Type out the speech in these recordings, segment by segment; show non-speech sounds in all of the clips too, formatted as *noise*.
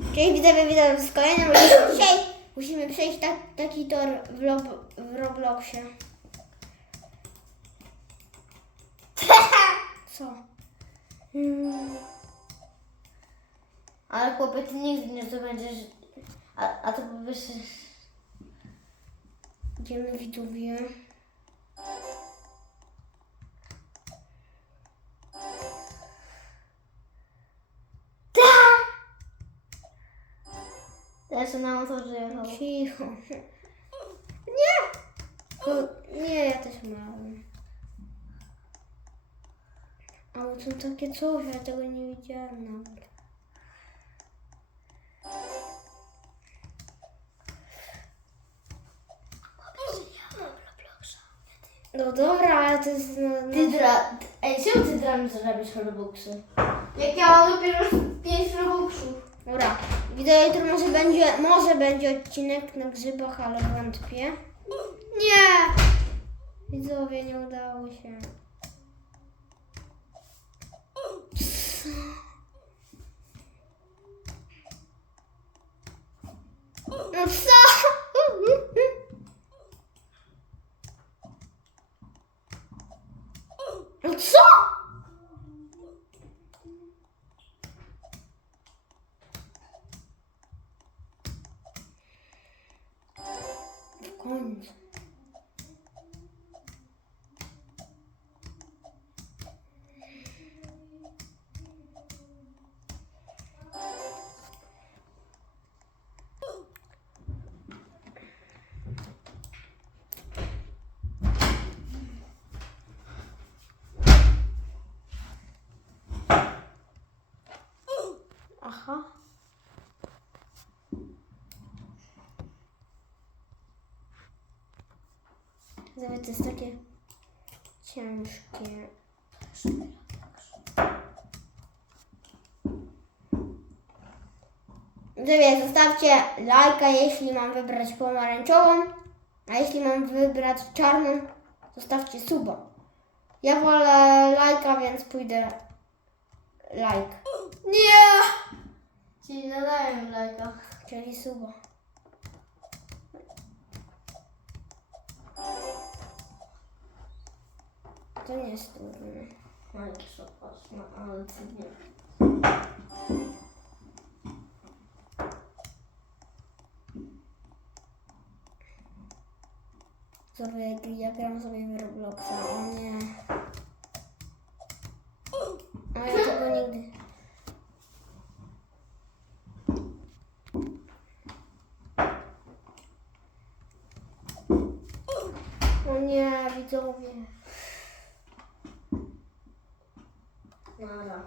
Cześć widzowie, witam z kolejnym odcinkiem. Dzisiaj musimy przejść tak, taki tor w, Rob, w Robloxie. *laughs* Co? Hmm. Ale chłopie, ty nigdy nie zdobędziesz... A, a to byś... Idziemy widzowie. Ja jeszcze na motorze jechał. Cicho. Nie! O, nie, ja też miałem. Ale są takie coś, ja tego nie widziałem nawet. No dobra, ale to jest... No, no. Ty dra... Ej, czemu ty dla mnie zarabiasz Robuxy? Jak ja mam dopiero 5 Robuxów. Dobra, widzowie, jutro może będzie, może będzie odcinek na grzybach, ale wątpię. Nie! Widzowie, nie udało się. No co? No co? Aha. Nawet jest takie ciężkie. Widzowie, zostawcie lajka, jeśli mam wybrać pomarańczową, a jeśli mam wybrać czarną, zostawcie suba. Ja wolę lajka, więc pójdę like, Nie! Ci nie daję lajka. czyli suba. To nie jest trudne. No co, patrz, no ale ty nie. Sobie, ja gram sobie w Robloxa, o nie. A ja tego nigdy. O nie, widzowie. Nara.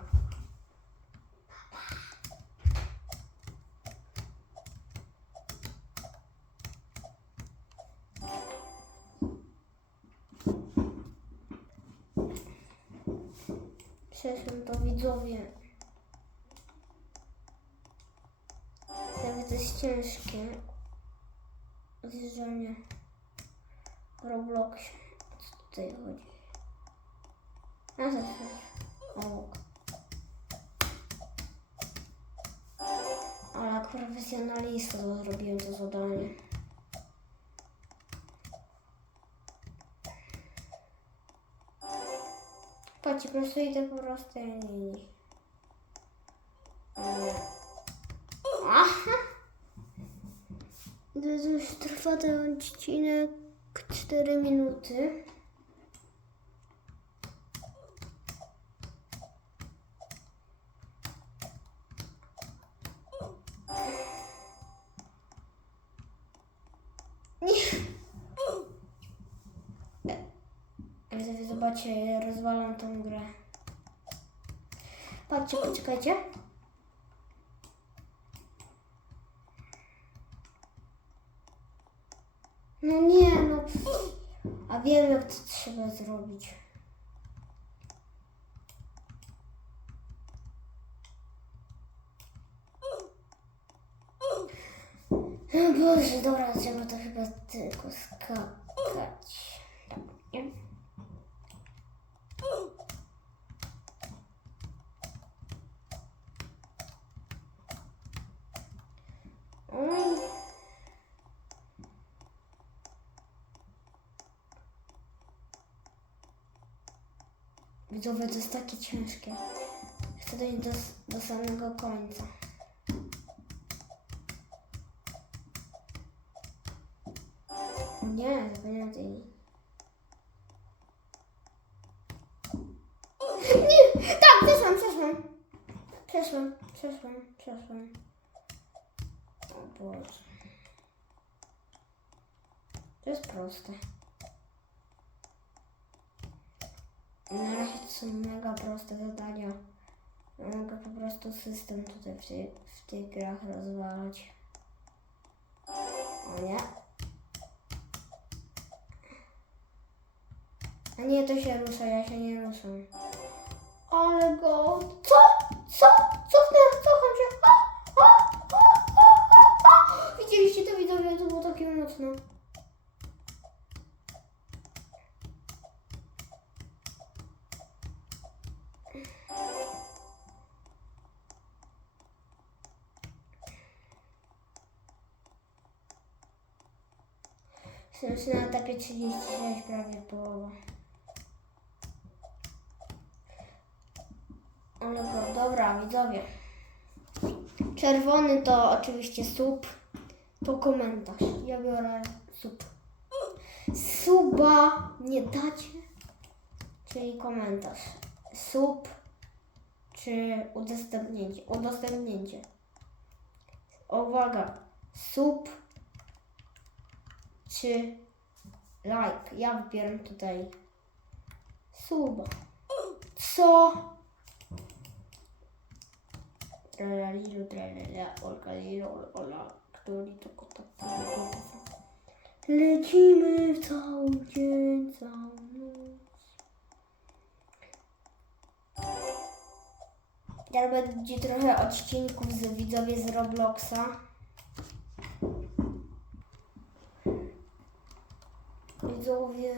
Przeszłem to widzowie. Nawet jest ciężkie. Zjeżdżanie O co tutaj chodzi? A zawsze. O. Ale jak profesjonalista to zrobiłem to zadanie. Patrzcie, po prostu idę po prostu i nie, nie. Nie. Aha! To już trwa ten odcinek 4 minuty. Jak zobaczcie, rozwalam tą grę. Patrzcie, poczekajcie. No nie, wiem jak to trzeba zrobić. Boże, dobra, trzeba to chyba tylko skakać. Nie? Oj. Widzowie, to jest takie ciężkie. Chcę dojść do, do samego końca. Nie, zapomniałam tej... Nie! Tak, przeszłam, przeszłam. Przeszłam, przeszłam, przeszłam. O Boże. To jest proste. Na razie to są mega proste zadania. Mogę po prostu system tutaj w, tej, w tych grach rozwalać. O nie. A nie, to się rusza, ja się nie ruszam. Ale go... Co? Co? Cofnę, cofam się. A, a, a, a, a. Widzieliście to widzowie, to było takie mocno. Jestem na etapie 36 prawie połowa. Ale go, dobra, widzowie. Czerwony to oczywiście sub, to komentarz. Ja biorę sub. Suba nie dacie, czyli komentarz. Sub czy udostępnięcie. Udostępnięcie. Uwaga, sub czy like. Ja wybieram tutaj suba. Co? Ola, który to. Lecimy w cały dzień, całą noc. Teraz będzie trochę odcinków z widzowie z Robloxa. Widzowie,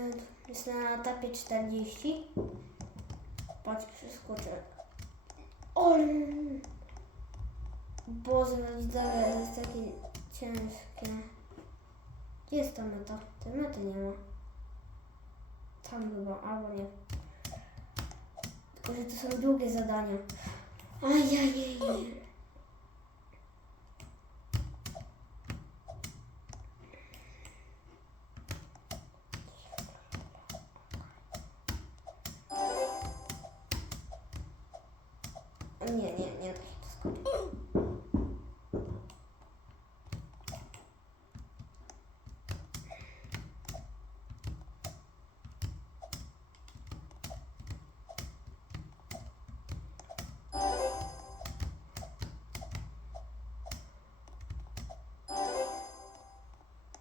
jest na etapie 40. Patrz, przeskoczę. Ole! Boże, widzowie, to jest takie ciężkie. Gdzie jest ta meta? Tej mety nie ma. Tam chyba, albo nie. Tylko, że to są długie zadania. Ajajaj. Nie, nie, nie da się to skończyć.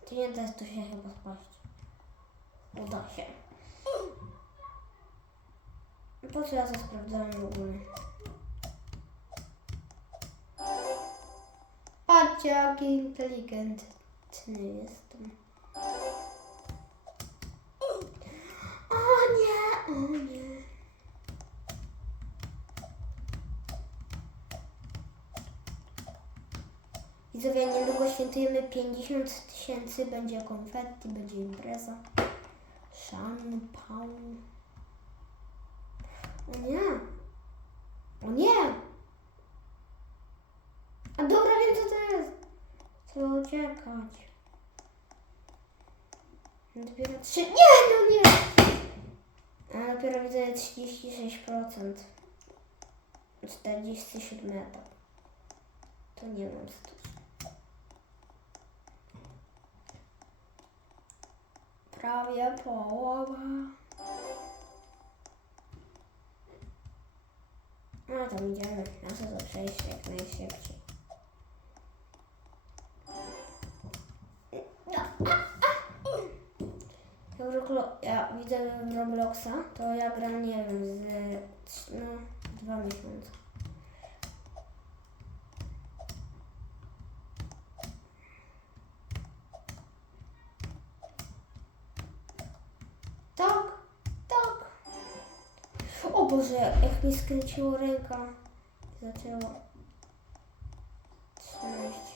To nie da to się chyba spaść. Uda się. Po co ja to sprawdzałem w ogóle? Jaki inteligentny jestem. O nie, o nie. Widzowie, niedługo świętujemy 50 tysięcy, będzie konfetti, będzie impreza. Szampan. O nie. O nie. A dobra, wiem co to jest. Trzeba uciekać. Dopiero trzy... Nie, no nie. A dopiero widzę 36%. 47 etap. To nie mam stu. Prawie połowa. No tam idziemy. Ja chcę to jak najszybciej. Ja, widzę Robloxa, to ja gram, nie wiem, z no, dwa miesiące. Tak, tak. O Boże, jak mi skręciło ręka. Zaczęło trzymać.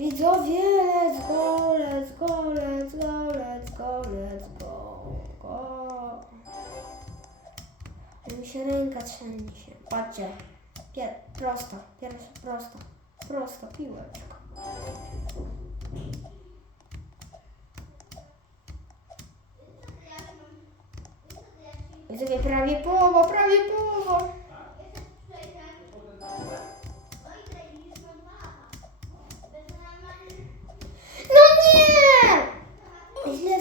Widzowie, let's go, let's go, let's go, let's go, let's go, go. Mi się ręka trzęsie. Patrzcie. Pier prosta, pierwsza, prosta, prosta piłeczka. Widzowie, prawie połowa, prawie połowa.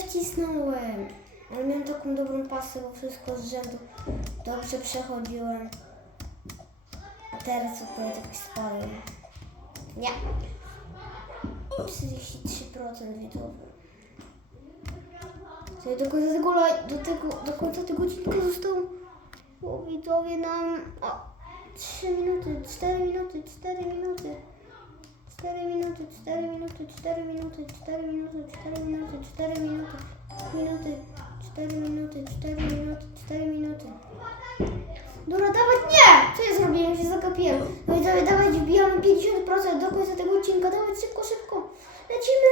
Źle wcisnąłem. Ale miałem taką dobrą pasę, bo wszystko z rzędu dobrze przechodziłem. A teraz akurat jakoś spadłem. Nie. 43% widzowie. Czyli do końca tego, do tego, do końca tego odcinka zostało o, widzowie nam o, 3 minuty, 4 minuty, 4 minuty. 4 minuty, 4 minuty, 4 minuty, 4 minuty, 4 minuty, 4 minuty, minuty, 4 minuty, 4 minuty, 4 minuty. Dobra, dawać nie! Co ja zrobiłem? Się zagapiłem. No i dawać wbijamy 50% do końca tego odcinka. Dawać szybko, szybko. Lecimy,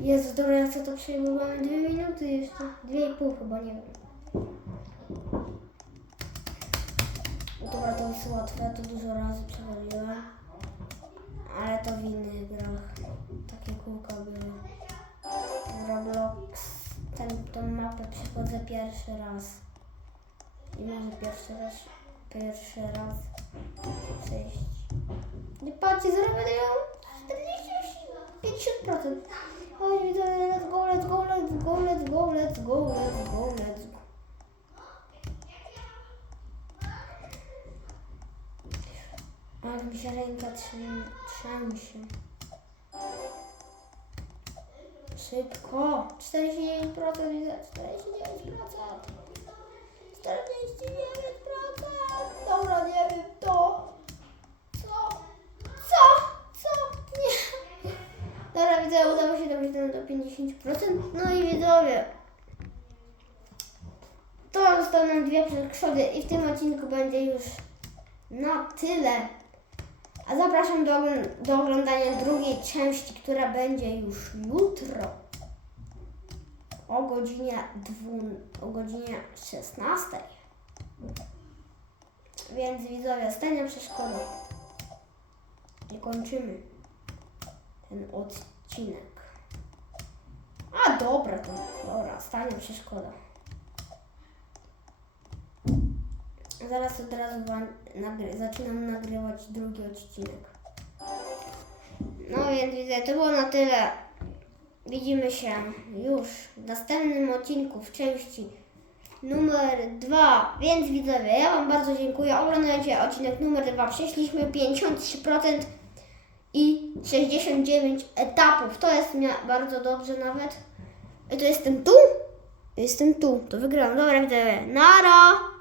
Jezu, dobra, ja chcę to przejmowałem dwie minuty jeszcze. Dwie i pół chyba, nie wiem. Dobra, to jest łatwe, to dużo razy przechodziłem. Ale to w innych grach. Takie kółka były. Roblox. Ten, tą mapę przechodzę pierwszy raz. I może pierwszy raz, pierwszy raz przejść. Nie patrzcie, zrobię ją 40, 50%. Chodź, widzę, let's go, let's go, let's go, let's go, let's go, let's go, let's go. Ale mi się ręka trzę- trzęsie. Szybko. 49% widzę. 49%. 49%. Dobra, nie wiem to. Co? Co? Co? Nie. Dobra, widzę, udało się dobić do 50%. No i widzowie. To zostaną dwie przeszkody i w tym odcinku będzie już na tyle. A zapraszam do, do oglądania drugiej części, która będzie już jutro o godzinie, dwu, o godzinie 16. Więc widzowie, ostatnia przeszkoda. I kończymy ten odcinek. A dobra, to dobra, ostatnia przeszkoda. Zaraz od razu wam nagry- zaczynam nagrywać drugi odcinek. No więc widzę, to było na tyle. Widzimy się już w następnym odcinku w części numer dwa. Więc widzowie, ja Wam bardzo dziękuję. Oglądajcie odcinek numer dwa. Przeszliśmy 53% i 69 etapów. To jest mnie bardzo dobrze nawet. I to jestem tu? Jestem tu. To wygrałam. Dobra, widzowie. Nara!